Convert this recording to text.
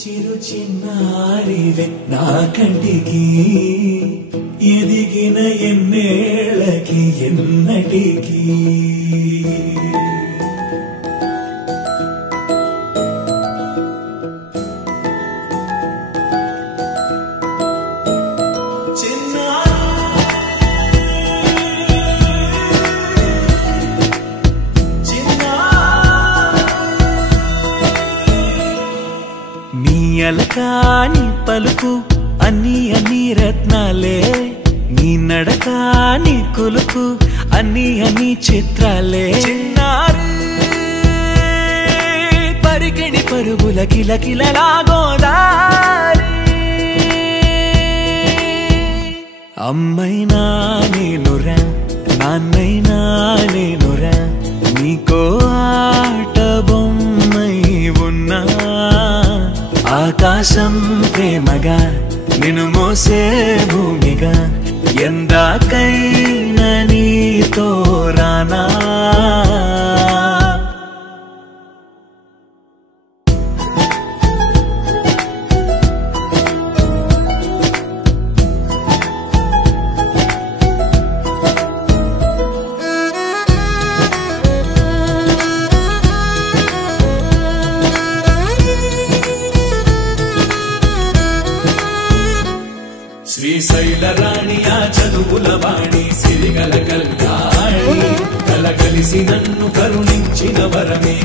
చిరు చిన్నారివే నా కంటికి ఎదిగిన ఎన్నేళ్ళకి ఎన్నటికి అలకాని పలుకు అన్ని అన్ని రత్నాలే నీ నడకాని కులుకు అన్ని అన్ని చిత్రాలే చిన్నారు పరికిణి పరుగుల కిలకిలలాగోదారి అమ్మైనా నేనురా నాన్నైనా నేనురా నీకో ఆట బొమ్మై ఉన్నా ఆకాశం ప్రేమగా నిన్ను మోసే భూమిగా ఎందాకైనా నీతో రానా శ్రీశైల రాణి ఆ చదువుల వాణి సిరిగల కల్యాణి కలగలిసి నన్ను కరుణించిన వరమే